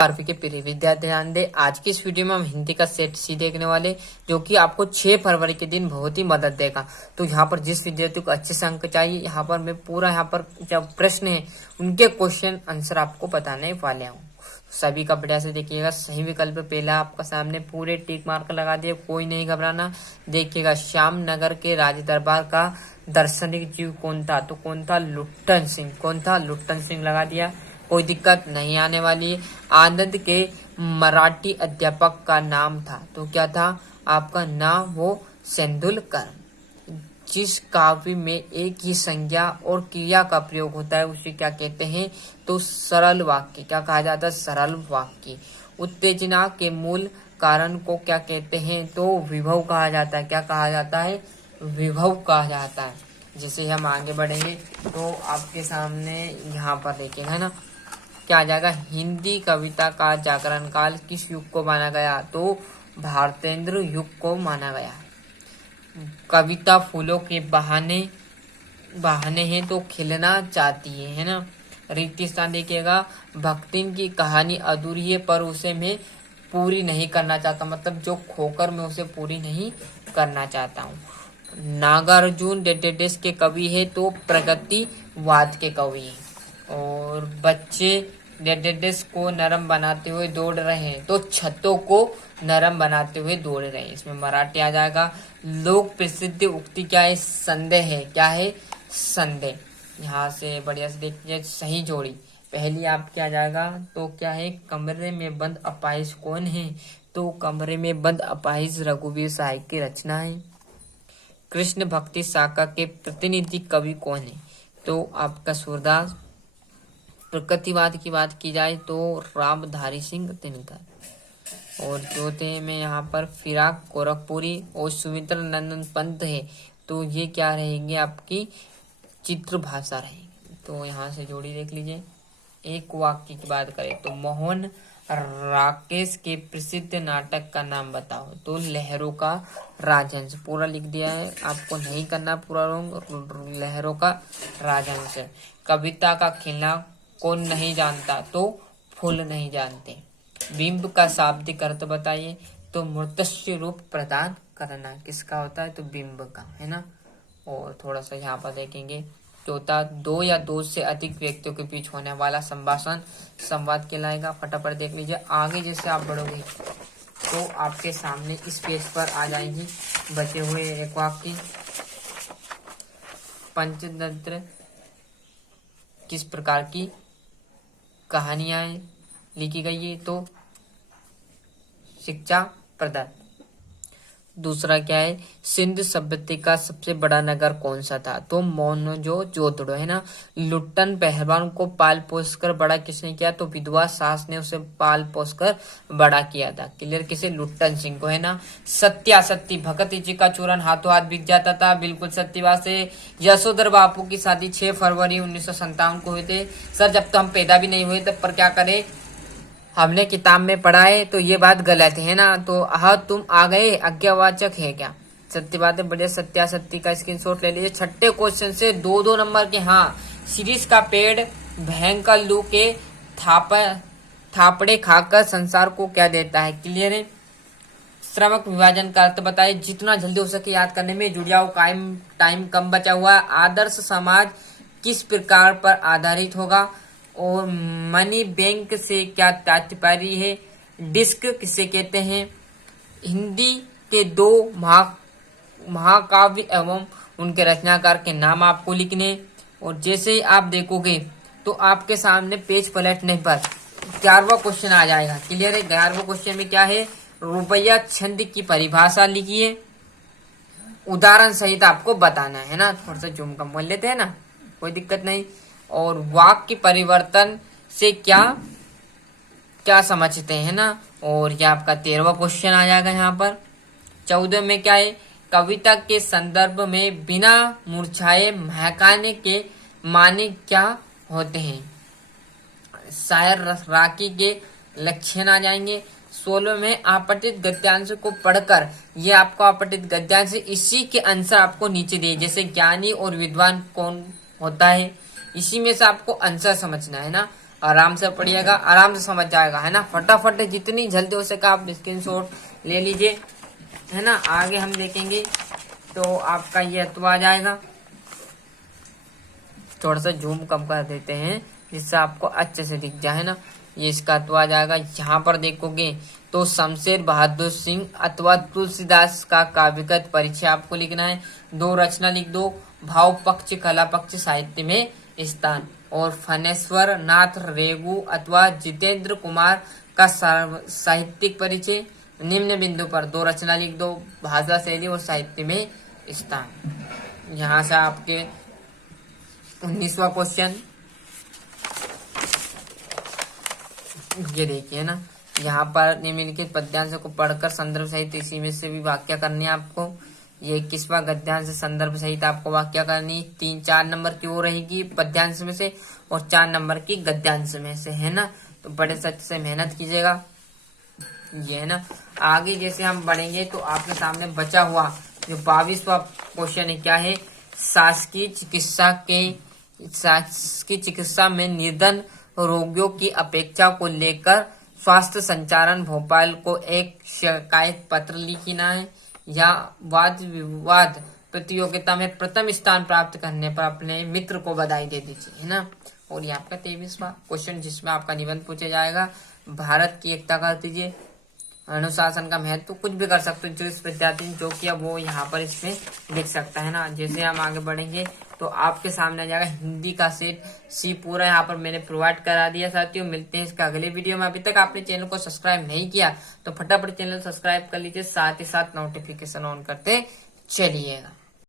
12वीं के प्रिय विद्यार्थी ध्यान दे। आज की इस वीडियो में हम हिंदी का सेट सी देखने वाले, जो कि आपको 6 फरवरी के दिन बहुत ही मदद देगा। तो यहाँ पर जिस विद्यार्थी को अच्छे से अंक चाहिए, यहाँ पर मैं पूरा यहाँ पर जो प्रश्न है उनके क्वेश्चन आंसर आपको बताने वाले हूँ। सभी का बढ़िया से देखिएगा। सही विकल्प पहला आपका सामने पूरे टिक मार्क लगा दिए, कोई नहीं घबराना। देखिएगा, श्याम नगर के राज दरबार का दार्शनिक जीव कौन था? तो कौन था? लुट्टन सिंह। कौन था? लुट्टन सिंह लगा दिया, कोई दिक्कत नहीं आने वाली है। आनंद के मराठी अध्यापक का नाम था, तो क्या था आपका नाम? वो सेंदुलकर। जिस काव्य में एक ही संज्ञा और क्रिया का प्रयोग होता है उसे क्या कहते हैं? तो सरल वाक्य। क्या कहा जाता है? सरल वाक्य। उत्तेजना के मूल कारण को क्या कहते हैं? तो विभव कहा जाता है। क्या कहा जाता है? विभव कहा जाता है। जैसे हम आगे बढ़ेंगे तो आपके सामने यहाँ पर देखिएगा ना, क्या आ जाएगा? हिंदी कविता का जागरण काल किस युग को माना गया? तो भारतेंद्र युग को माना गया। कविता फूलों के बहाने हैं तो खिलना चाहती है ना। रिक्त स्थान देखिएगा, भक्तिन की कहानी अधूरी है पर उसे मैं पूरी नहीं करना चाहता, मतलब जो खोकर मैं उसे पूरी नहीं करना चाहता हूँ। नागार्जुन डेडेडेस के कवि है तो प्रगतिवाद के कवि है। और बच्चे डेडेडेस को नरम बनाते हुए दौड़ रहे हैं, तो छतों को नरम बनाते हुए दौड़ रहे हैं। इसमें मराठी आ जाएगा। लोक प्रसिद्ध उक्ति क्या है? संदेह है। क्या है? संदेह। यहाँ से बढ़िया से देखिए, सही जोड़ी पहली आपके आ जाएगा। तो क्या है? कमरे में बंद अपाहिज कौन है? तो कमरे में बंद अपाहिज रघुवीर सहाय की रचना है। कृष्ण भक्ति शाखा के प्रतिनिधि कवि कौन है? तो आपका सूरदास। प्रकृतिवाद की बात की जाए तो रामधारी सिंह दिनकर। और चौथे में यहाँ पर फिराक गोरखपुरी और सुमित्र नंदन पंत है, तो ये क्या रहेंगे? आपकी चित्र भाषा रहेगी। तो यहाँ से जोड़ी देख लीजिए। एक वाक्य की बात करें तो मोहन राकेश के प्रसिद्ध नाटक का नाम बताओ। तो लहरों का राजहंस। पूरा लिख दिया है, आपको नहीं करना पूरा रॉन्ग। लहरों का राजहंस। कविता का खिलना कौन नहीं जानता? तो फूल नहीं जानते। बिंब का शाब्दिक अर्थ बताइए। तो मूर्तस्य रूप प्रदान करना। किसका होता है? तो बिंब का, है ना। और थोड़ा सा यहाँ पर देखेंगे, चौथा, दो या दो से अधिक व्यक्तियों के बीच होने वाला संभाषण संवाद कहलाएगा। फटाफट देख लीजिए। आगे जैसे आप बढ़ोगे तो आपके सामने इस पेज पर आ जाएंगी बचे हुए एक वाक्य। पंचतंत्र किस प्रकार की कहानियां लिखी गई है? तो शिक्षा प्रदान। दूसरा क्या है? सिंध सभ्यता का सबसे बड़ा नगर कौन सा था? तो मोहनजोदड़ो, है ना। लुट्टन पहलवान को पाल पोस कर बड़ा किसने किया? तो विधवा सास ने उसे पाल पोस कर बड़ा किया था। क्लियर? किसे? लुट्टन सिंह को, है ना। सत्यासत्य भगत जी का चूरन हाथों हाथ बिक जाता था। बिल्कुल सत्य बात है। यशोधर बापू की शादी 6 फरवरी 1957 को हुए थे। सर, जब तो हम पैदा भी नहीं हुए तब, पर क्या करे, हमने किताब में पढ़ा है तो ये बात गलत है ना। तो हाँ, तुम आ गए आज्ञावाचक है क्या? सत्य बात है। बढ़िया, सत्यासत्य का स्क्रीनशॉट ले लीजिए। छठे क्वेश्चन से 2-2 नंबर के। हाँ, सीरीज का पेड़ भयंकर लू के थापड़े खाकर संसार को क्या देता है? क्लियर है। श्रमक विभाजन का अर्थ बताइए। जितना जल्दी हो सके याद करने में जुड़ जाओ, टाइम कम बचा हुआ है। आदर्श समाज किस प्रकार पर आधारित होगा? और मनी बैंक से क्या तात्पर्य है? डिस्क किसे कहते हैं? हिंदी के 2 महाकाव्य एवं उनके रचनाकार के नाम आपको लिखने। और जैसे ही आप देखोगे तो आपके सामने पेज पलटने पर 11वां क्वेश्चन आ जाएगा। क्लियर है? 11वां क्वेश्चन में क्या है? रुपया छंद की परिभाषा लिखिए, उदाहरण सहित आपको बताना है ना। थोड़ा सा जूम कम कर लेते हैं ना, कोई दिक्कत नहीं। और वाक्य परिवर्तन से क्या क्या समझते हैं ना। और ये आपका 13वां क्वेश्चन आ जाएगा यहाँ पर। 14 में क्या है? कविता के संदर्भ में बिना मुरझाए महकाने के माने क्या होते हैं? शायर राखी के लक्षण आ जाएंगे। 16 में आपतित गद्यांश को पढ़कर, ये आपको आपतित गद्यांश, इसी के आंसर आपको नीचे दिए। जैसे ज्ञानी और विद्वान कौन होता है, इसी में से आपको आंसर समझना है ना। आराम से पढ़िएगा, आराम से समझ जाएगा, है ना। फटाफट जितनी जल्दी हो सके आप स्क्रीनशॉट ले लीजिए, है ना। आगे हम देखेंगे तो आपका ये तो आ जाएगा, थोड़ा सा जूम कम कर देते हैं जिससे आपको अच्छे से दिख जाए, है ना। ये इसका तो आ जाएगा। यहाँ पर देखोगे तो शमशेर बहादुर सिंह अथवा तुलसीदास का काव्यगत परिचय आपको लिखना है। 2 रचना लिख दो। भाव पक्ष, कला पक्ष, साहित्य में स्थान। और फनेश्वर नाथ रेगू अथवा जितेंद्र कुमार का साहित्यिक परिचय। निम्न बिंदु पर 2 रचना लिख दो। भाषा शैली और साहित्य में स्थान। यहाँ से आपके 19वां क्वेश्चन ये देखिए ना, यहाँ पर निम्नलिखित पद्यांश को पढ़कर संदर्भ सहित इसी में से भी वाक्य करनी है आपको। ये 21वां गद्यांश संदर्भ सहित आपको वाक्य करनी। 3-4 नंबर की वो रहेगी पद्यांश में से और 4 नंबर की गद्यांश में से, है ना। तो बड़े सच से मेहनत कीजिएगा, ये है ना। आगे जैसे हम बढ़ेंगे तो आपके सामने बचा हुआ जो 22वां क्वेश्चन है, क्या है, शासकीय चिकित्सा में निर्धन रोगियों की अपेक्षा को लेकर स्वास्थ्य संचालन भोपाल को एक शिकायत पत्र लिखना है। या वाद विवाद प्रतियोगिता में प्रथम स्थान प्राप्त करने पर अपने मित्र को बधाई दे दीजिए, है ना। और ये आपका 23वां क्वेश्चन जिसमें आपका निबंध पूछा जाएगा। भारत की एकता कर दीजिए। अनुशासन का महत्व तो कुछ भी कर सकते हो, जो इस विद्यार्थी ने जो किया वो यहाँ पर इसमें लिख सकता है ना। जैसे हम आगे बढ़ेंगे तो आपके सामने आ जाएगा हिंदी का सेट सी पूरा यहाँ पर मैंने प्रोवाइड करा दिया। साथियों मिलते हैं इसका अगले वीडियो में। अभी तक आपने चैनल को सब्सक्राइब नहीं किया तो फटाफट चैनल सब्सक्राइब कर लीजिए, साथ ही साथ नोटिफिकेशन ऑन करते चलिएगा।